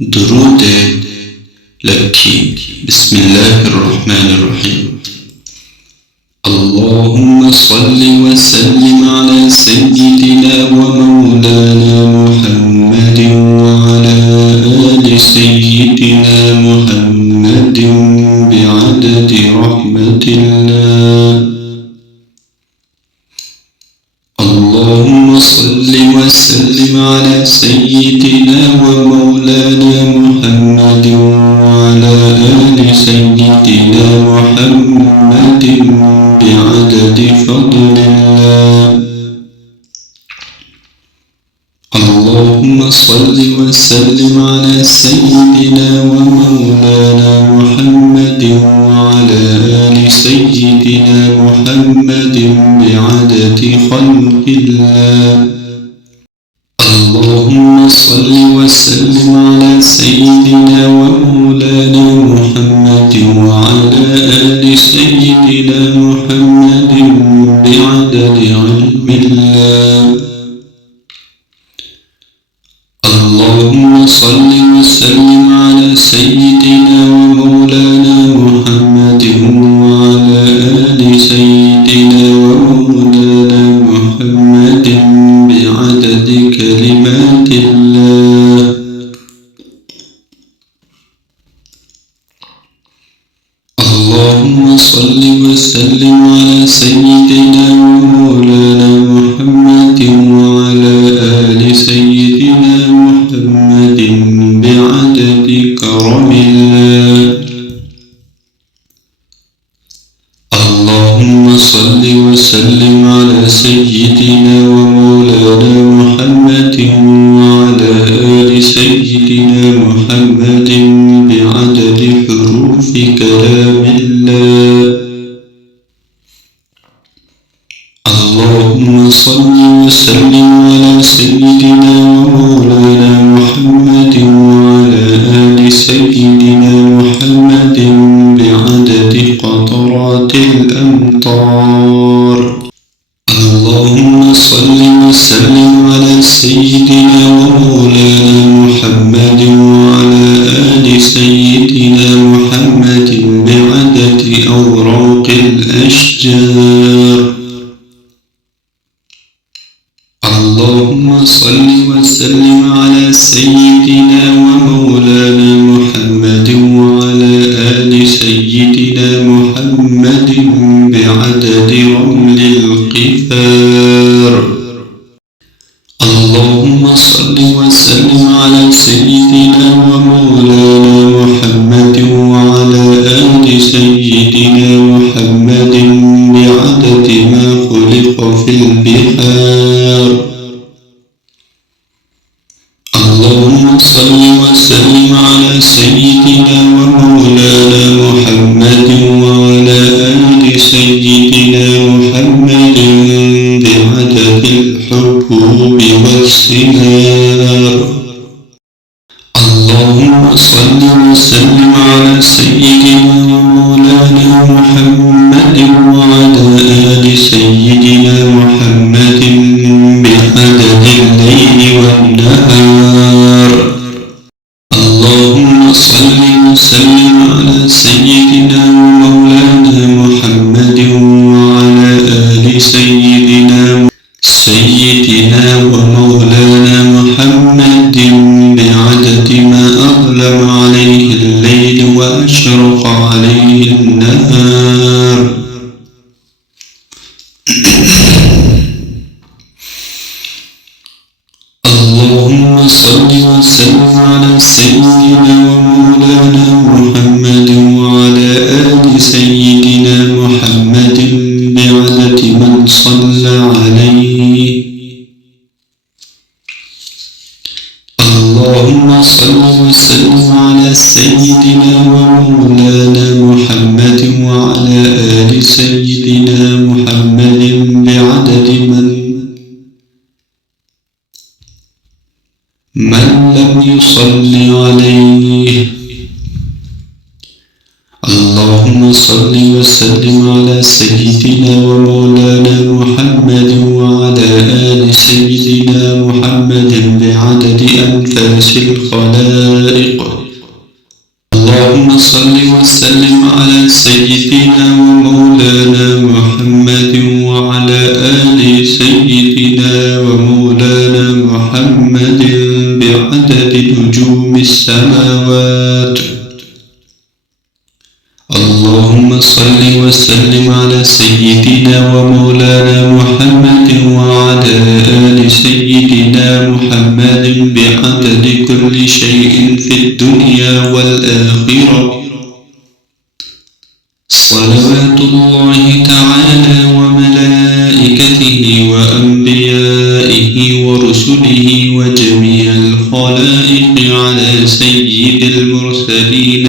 درود لکی. بسم الله الرحمن الرحیم. اللهم صل وسلم على سيدنا ومولانا محمد وعلى آل سيدنا محمد بعدد رحمة الله. اللهم صل وسلم على سيدنا ومولانا محمد وعلى آل سيدنا محمد بعدد فضل الله. اللهم صل وسلم على سيدنا ومولانا محمد وعلى آل سيدنا محمد بعدد خلق الله. اللهم صل وسلم على سيدنا ومولانا محمد وعلى آل سيدنا محمد بعدد علم الله. اللهم صل وسلم على سيدنا ومولانا محمد وعلى آل سيدنا ومولانا محمد بعدد كلمات الله. اللهم صل وسلم على سيدنا ومولانا محمد وعلى آل سيدنا محمد بعدد كرم الله. اللهم صل وسلم على سيدنا ومولانا محمد وعلى آل سيدنا محمد بعدد حروف كلام الله. اللهم صل وسلم على سيدنا ومولانا محمد وعلى آل سيدنا محمد بعدد قطرات الأمطار. اللهم صل وسلم على سيدنا ومولانا محمد وعلى آل سيدنا محمد بعدد أوراق الأشجار. اللهم صل وسلم على سيدنا ومولانا محمد وعلى آل سيدنا محمد بعدد رمل القفار. اللهم صل وسلم على سيدنا ومولانا محمد وعلى آل سيدنا محمد بعدد ما خلق في البحار. اللهم صل وسلم على سيدنا ومولانا محمد وعلى آل سيدنا محمد بعدد الحبوب والثمار. اللهم صل وسلم على سيدنا ومولانا محمد وعلى آل سيدنا محمد بعدد الليل والنهار. اللهم صل وسلم على سيدنا ومولانا محمد وعلى آل سيدنا ومولانا محمد بعدد ما أظلم عليه الليل وأشرق عليه النهار. اللهم صل وسلم على سيدنا ومولانا محمد وعلى آل سيدنا محمد بعدد من صلى عليه. اللهم صل وسلم على سيدنا ومولانا محمد وعلى آل سيدنا محمد بعدد من لم يصل عليه. اللهم صل وسلم على سيدنا ومولانا محمد وعلى آل سيدنا محمد بعدد أنفاس الخلائق وسلم على سيدنا ومولانا محمد وعلى آل سيدنا ومولانا محمد بعدد نجوم السماوات. اللهم صل وسلم على سيدنا ومولانا محمد وعلى آل سيدنا محمد بعدد كل شيء في الدنيا والآخرة. صلوات الله تعالى وملائكته وأنبيائه ورسله وجميع الخلائق على سيد المرسلين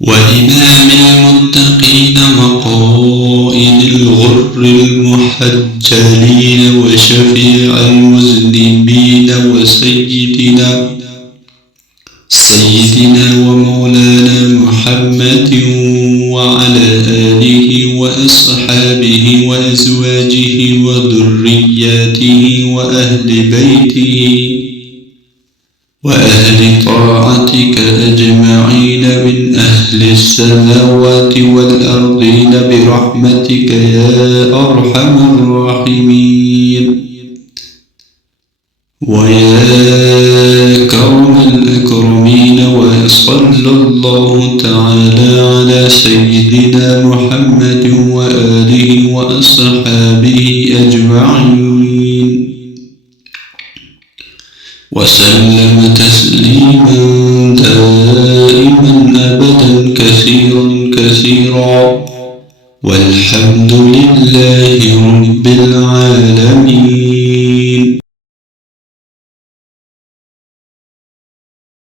وإمام المتقين وقائد الغر المحجلين وشفيع المذنبين سيدنا ومولانا محمد وعلى آله وأصحابه وأزواجه وذرياته وأهل بيته وأهل طاعتك أجمعين من أهل السماوات والأرضين برحمتك يا أرحم الراحمين. ويا كرم الأكرمين. وصلى الله تعالى على سيدنا محمد وآله وأصحابه أجمعين وسلم تسليما دائما أبدا كثيرا والحمد لله رب العالمين.